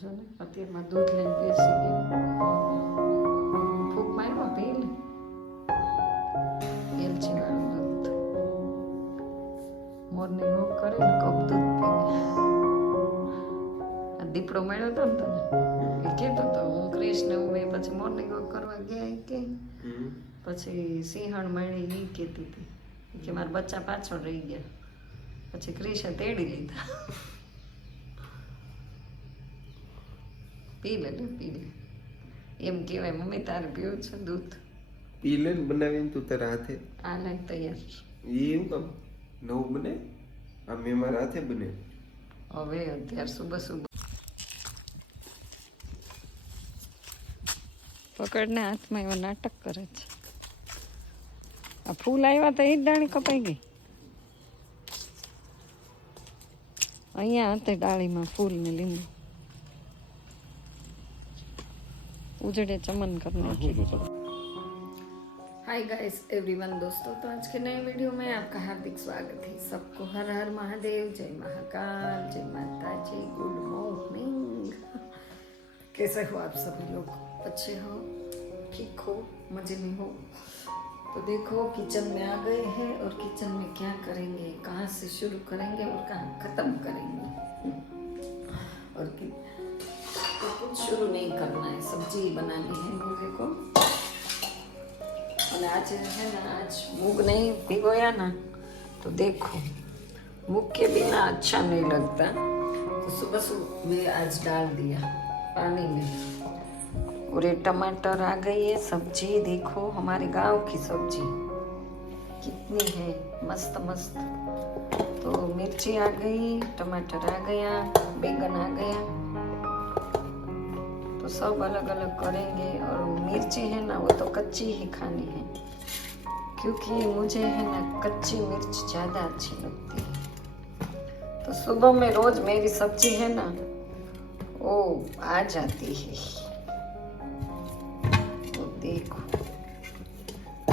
જો ને અત્યારમાં દૂધ લઈને બેસી ગઈ. ફૂક માર્યો પેલ. એલચી વાળું દૂધ. મોર્નિંગ વોક કરે ને કપ દૂધ પીને. દીપડો મળ્યો હતો ને તને? એ કહેતો હતો હું કૃષ્ણ હું એ પછી મોર્નિંગ વોક કરવા ગયા કે. પછી સિંહણ મળી એ કહેતી હતી. કે મારા બચ્ચા પાછળ રહી ગયા. પછી ક્રિશે તેડી લીધા. પી લે ને પી લે એમ કહેવાય મમ્મી તારે પીવું છે દૂધ. પી લે ને બનાવીને તું તારા હાથે? આ લાગ તૈયાર એ એવું કામ? નવું બને? આ મેં મારા હાથે બને. હવે અત્યાર સુબહ સુબહ પકડને હાથમાં એવા નાટક કરે છે. આ ફૂલ આવ્યા તો એ જ ડાળી કપાઈ ગઈ. અહીંયા હતા ડાળીમાં ફૂલ ને લીંબુ. उजड़े चमन करने की हाय गाइस एवरीवन दोस्तों तो आज के नए वीडियो में आपका हार्दिक स्वागत है। सबको हर हर महादेव जय महाकाल जय माता जी गुड मॉर्निंग कैसे हो आप सभी लोग? अच्छे हो? ठीक हो? मज़े में हो? तो देखो किचन में आ गए हैं और किचन में क्या करेंगे? कहाँ से शुरू करेंगे और कहाँ ख़त्म करेंगे? और कि तो कुछ शुरू नहीं करना है, सब्ज़ी बनानी है मुझे को। और आज है ना, आज मूंग नहीं भिगोया ना तो देखो, मूंग के बिना अच्छा नहीं लगता। तो सुबह सुबह मैं आज डाल दिया पानी में। और ये टमाटर आ गई है, सब्ज़ी, देखो हमारे गाँव की सब्ज़ी। कितनी है, मस्त मस्त। तो मिर्ची आ गई, टमाटर आ गया, बैंगन आ गया। तो सब अलग अलग करेंगे और मिर्ची है ना, वो तो कच्ची ही खानी है। क्योंकि मुझे है ना कच्ची मिर्च ज़्यादा अच्छी लगती है। तो सुबह में रोज मेरी सब्ज़ी है ना, वो आ जाती है। तो देखो,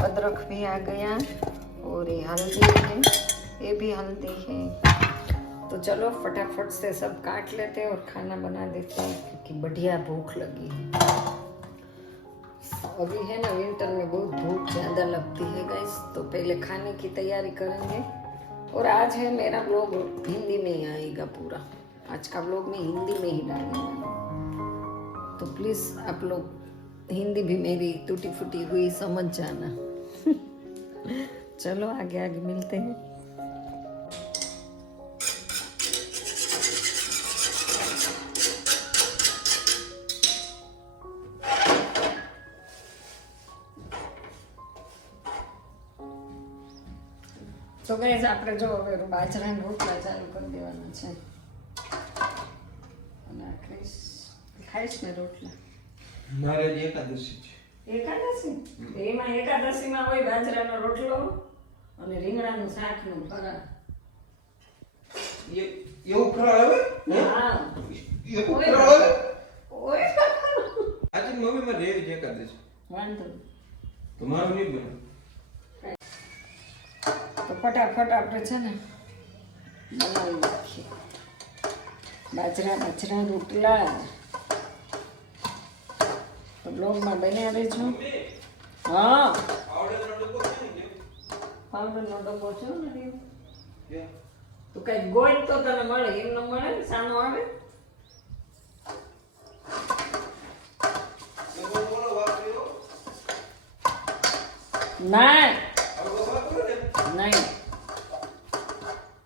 अदरक भी आ गया और ये हल्दी है, ये भी हल्दी है। तो चलो फटाफट से सब काट लेते हैं और खाना बना देते हैं, क्योंकि बढ़िया भूख लगी है। अभी है ना विंटर में बहुत भूख ज़्यादा लगती है गाइस तो पहले खाने की तैयारी करेंगे। और आज है मेरा ब्लॉग हिंदी में ही आएगा पूरा। आज का ब्लॉग में हिंदी में ही हूँ। तो प्लीज़ आप लोग हिंदी भी मेरी टूटी फूटी हुई समझ जाना। चलो आगे आगे मिलते हैं। તો ગઈ આપણે જો હવે બાજરાના રોટલા ચાલુ કરી દેવાના છે. અને આ ખાઈશ ખાઈશ ને રોટલા. મારે જ એકાદશી છે. એકાદશી? એમાં એકાદશીમાં હોય બાજરાનો રોટલો અને રીંગણાનું શાકનું ફરાળ. એ- એવું ફરાળ આવે? હે? એવું ફરા આવે? ઓય આજે મમ્મી માં એકાદશી. વાંધો નહીં. તો મારું નહીં બને. તો ફટાફટ આપણે છે ને બનાવી નાખીએ. બાજરા બાજરા, રોટલા. બ્લોગમાં બન્યા રહેજો. હા. પાવડરનો ડબ્બો છે ને તું કઈ ગોળ તો તને મળે, એમ ન મળે ને, સાનો આવે? ના. નહીં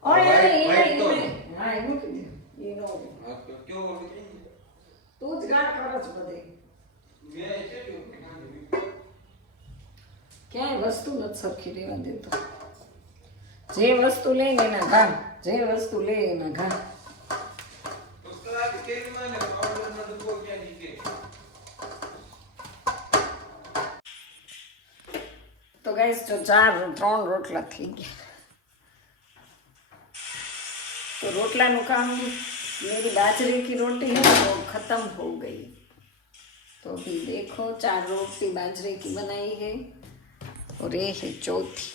ઓય ઓય એ White તો. નહીં હા એ મૂકી દે એ નો તું જ ગાળ કરો છો બધે ઘા તો ગાઈસ જો ચાર ત્રણ રોટલા થઈ ગયા तो रोटला काम मेरी बाजरे की रोटी है वो खत्म हो गई तो अभी देखो चार रोटी बाजरे की बनाई है और ये है चौथी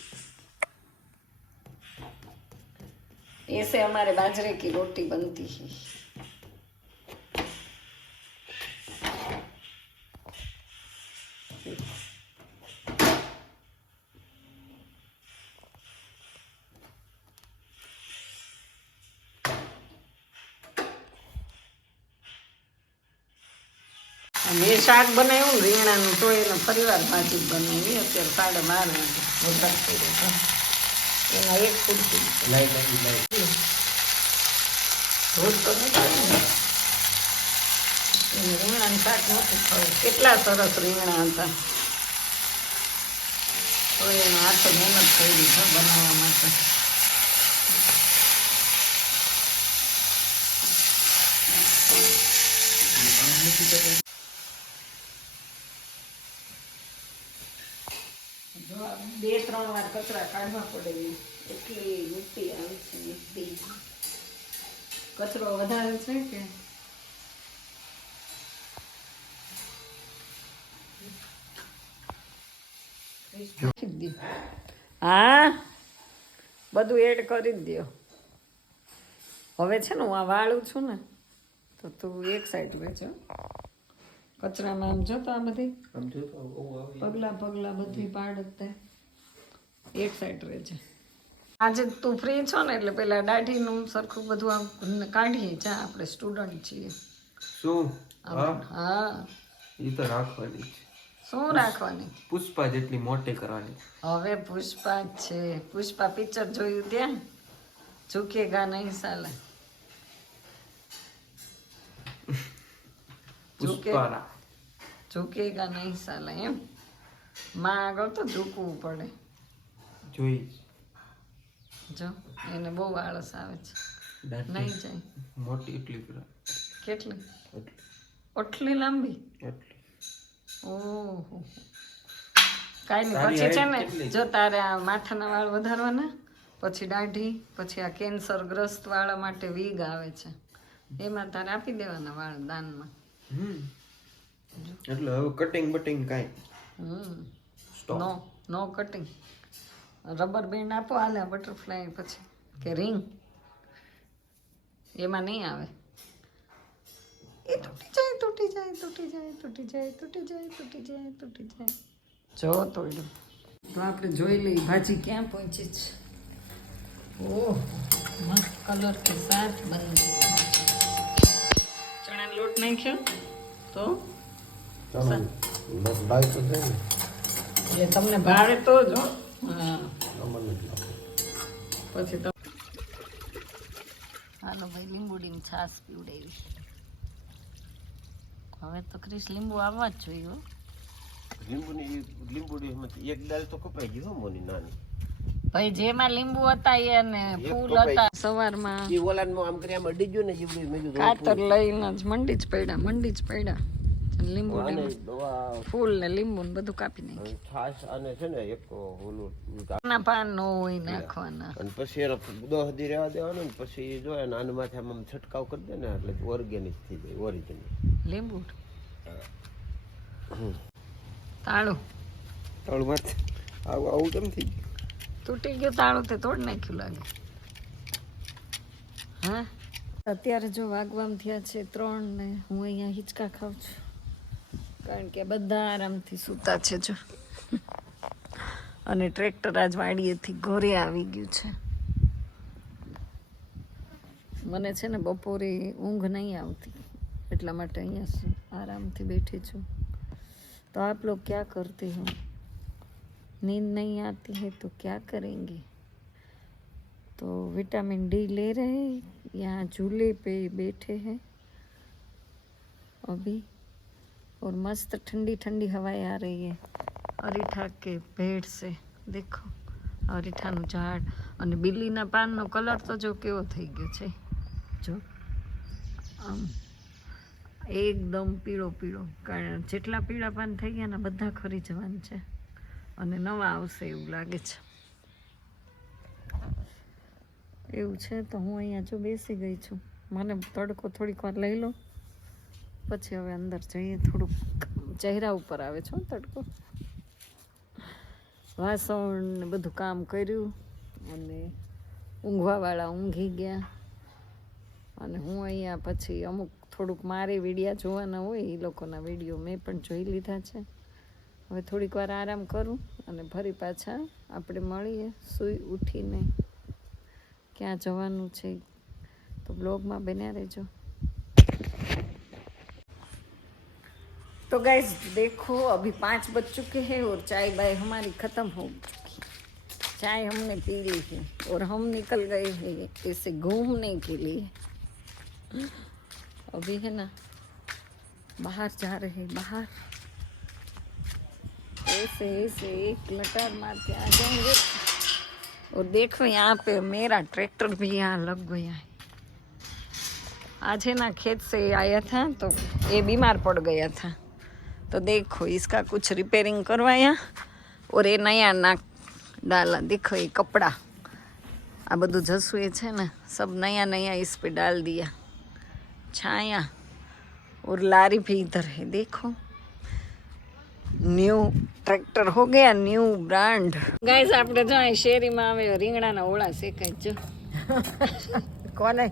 ऐसे हमारे बाजरे की रोटी बनती है મેં શાક બનાવ્યું ને રીંગણાનું તો એને ફરીવાર ભાજી બનાવી. અત્યારે સાડા બાર વાગે. એમાં એક ને. રીંગણાનું શાક નથી ખાવું. કેટલા સરસ રીંગણા હતા. તો એનો હાથ મહેનત કરી છે બનાવવા માટે જો આ બે ત્રણ વાર કચરા કાઢવા પડે એટલી મિટ્ટી આવે છે મિટ્ટી કચરો વધારે છે કે. હા બધું એડ કરી દો હવે છે ને હું આ વાળું છું ને તો તું એક સાઈડ વેચો. કચરામાં આમ જોતો આ બધી? પગલા પગલા બધી પાડ જ એક સાઈડ રહે છે. આજે તું ફ્રી છો ને એટલે પેલા દાઢીનું સરખું બધું આમ કાઢીએ. ચા આપણે સ્ટુડન્ટ છીએ. શું? હા? એ તો રાખવાની છે. શું રાખવાની? પુષ્પા જેટલી મોટી કરવાની. હવે પુષ્પા છે. પુષ્પા પિક્ચર જોયું ત્યાં? ઝુકેગા નહીં સાલા. ઝુકેગા નહીં સાલા એમ. માં આગળ તો ઝૂકવું પડે. જોઈ. જો એને બહુ આળસ આવે છે. દાઢી નહીં જાય. મોટી એટલી કેટલી? ઓટલી લાંબી? ઓહો. કાંઈ નહીં પછી છે ને જો તારે આ માથાના વાળ વધારવાના પછી દાઢી પછી આ કેન્સરગ્રસ્ત વાળા માટે વીગ આવે છે. એમાં તારે આપી દેવાના વાળ દાનમાં. એટલે હવે કટિંગ બટિંગ કાંઈ. હમ. No no cutting rubber band આપો હાલે બટરફ્લાય પછી. કે રિંગ એમાં નહીં આવે. એ તૂટી જાય તૂટી જાય તૂટી જાય તૂટી જાય તૂટી જાય તૂટી જાય તૂટી જાય. જો તોડ્યું. તો આપણે જોઈ લઈએ ભાજી ક્યાં પહોંચી છે. ઓહ મસ્ત કલર કે સાથ બની ચણા લોટ નાખ્યો તો? તમને ભાવે તો જ. પછી તો હાલો ભાઈ લીંબુડીની છાશ પીવડાવી હવે તો ક્રિસ લીંબુ આવવા જ જોઈએ. લીંબુની લીંબુડીમાંથી એક દાળ તો કપાઈ ગઈ હો મોની નાની. ભાઈ જેમાં લીંબુ હતા એને ફૂલ હતા. સવારમાં ઓલાનમાં આમ કર્યા મંડી અડી ગયો ને જીવડી મેં કાતર ખાતર લઈને જ મંડી જ પડ્યા મંડી જ પડ્યા. લીંબુ ફૂલ ને લીંબુ ને બધું કાપી નાખ્યું. છાશ અને છે ને એક ઓલું ના પાન નો હોય નાખવાના. અને પછી એનો દી રહેવા દેવાનો ને પછી જો એને આને માથે આમ છટકાવ છંટકાવ કરી દે ને એટલે ઓર્ગેનિક થઈ જાય ઓરિજિનલ લીંબુ? તાળું. તાળું માથે. આવું આવું કેમ થઈ ગયું? તૂટી ગયું તાળું તે તોડ નાખ્યું લાગે. હા? અત્યારે જો વાગવામ થયા છે ત્રણ ને હું અહીંયા હિંચકા ખાઉં છું. કારણ કે બધા આરામથી સૂતા છે જો અને ટ્રેક્ટર આજ વાડીએથી ઘરે આવી ગયું છે મને છે ને બપોરે ઊંઘ નહીં આવતી એટલા માટે અહીંયા શું આરામથી બેઠી છું તો આપ લોગ ક્યાં કરતે હો नींद नहीं आती है तो क्या करेंगे तो विटामिन डी ले रहे हैं यहाँ झूले पे बैठे हैं अभी और मस्त ठंडी ठंडी हवाएं आ रही है अरीठा के पेड़ से देखो અરીઠાનું ઝાડ અને બિલ્લીના પાનનો કલર તો જો કેવો થઈ ગયો છે જો આમ એકદમ પીળો પીળો કારણ જેટલા પીળા પાન થઈ ગયા ને બધા ખરી જવાના છે અને નવા આવશે એવું લાગે છે એવું છે તો હું અહીંયા જો બેસી ગઈ છું મને તડકો થોડીક વાર લઈ લો પછી હવે અંદર જઈએ, થોડુંક ચહેરા ઉપર આવે છે તડકો. વાસણ ને બધું કામ કર્યું અને ઊંઘવાવાળા ઊંઘી ગયા. અને હું અહીંયા પછી અમુક થોડુંક મારે વિડીયા જોવાના હોય એ લોકોના વીડિયો મેં પણ જોઈ લીધા છે. હવે થોડીક વાર આરામ કરું અને ફરી પાછા આપણે મળીએ, સૂઈ ઉઠીને. ક્યાં જવાનું છે? તો બ્લોગમાં બન્યા રહેજો. तो गैस देखो, अभी पाँच बज चुके हैं और चाय बाय हमारी ख़त्म हो चुकी चाय हमने पी ली है और हम निकल गए हैं ऐसे घूमने के लिए। अभी है ना, बाहर जा रहे हैं, बाहर। ऐसे ऐसे, एक लटार मार के आ जाएँगे। और देखो, यहाँ पे मेरा ट्रैक्टर भी यहाँ लग गया है। आज है ना, खेत से आया था तो ये बीमार पड़ गया था। तो देखो इसका कुछ रिपेयरिंग करवाया और ये नया नाक डाला देखो ये कपड़ा આ બધું જસું એ છે ને सब नया नया इस पे डाल दिया छाया और लारी भी इधर है देखो ન્યૂ ટ્રેક્ટર હો ગયા ન્યૂ બ્રાન્ડ ગાઈસ આપણે જો અહીં શેરીમાં આવે રીંગણાના ઓળા શેકાય જો કોને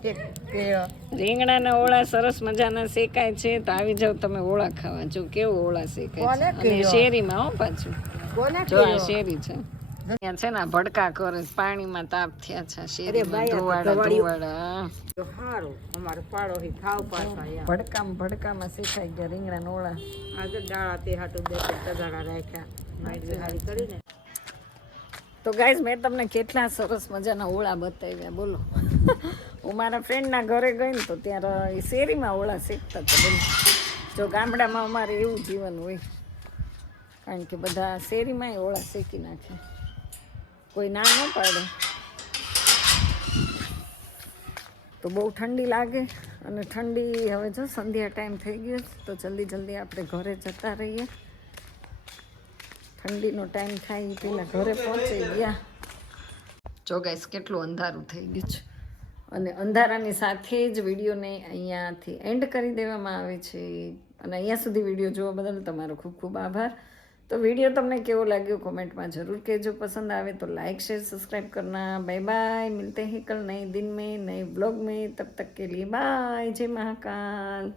રીંગણાના ઓળા સરસ મજાના શેકાય છે. તો આવી જાવ તમે ઓળા ખાવા. જો કેવું ઓળા શેકાય છે. અને શેરીમાં હો પાછું. જો આ શેરી છે. ત્યાં છે ને ભડકા કરે પાણીમાં તાપ થયા છે શેરીમાં. ધોવાડા ધોવાડા તો હારું. પાડો હી ખાવ પાછા ભડકામાં ભડકામાં શેકાઈ ગયા રીંગણાના ઓળા. આજે ડાળા તે હાટું બે તગાડા રાખ્યા. મારી હારી કરીને. તો ગાઈઝ મેં તમને કેટલા સરસ મજાના ઓળા બતાવ્યા. બોલો. હું મારા ફ્રેન્ડના ઘરે ગઈ ને તો એ શેરીમાં ઓળા શેકતા હતા જો ગામડામાં અમારે એવું જીવન હોય, કારણ કે બધા શેરીમાં ઓળા શેકી નાખે. કોઈ ના ન પાડે. તો બહુ ઠંડી લાગે અને ઠંડી હવે જો સંધ્યા ટાઈમ થઈ ગયો તો જલ્દી જલ્દી આપણે ઘરે જતા રહીએ. ઠંડીનો ટાઈમ થાય પહેલાં ઘરે પહોંચી ગયા. જો ગાઈસ કેટલું અંધારું થઈ ગયું છે. અને અંધારાની સાથે જ વિડીયોને અહીંયાથી એન્ડ કરી દેવામાં આવે છે. અને અહીંયા સુધી વીડિયો જોવા બદલ તમારો ખૂબ ખૂબ આભાર. તો વીડિયો તમને કેવો લાગ્યો કોમેન્ટમાં જરૂર કહેજો. પસંદ આવે તો લાઇક શેર સબસ્ક્રાઈબ કરના. બાય બાય મિલતે હે કલ નઈ દિન મેં નહીં બ્લોગ મેં. તબ તક કે લીએ બાય જય મહાકાલ.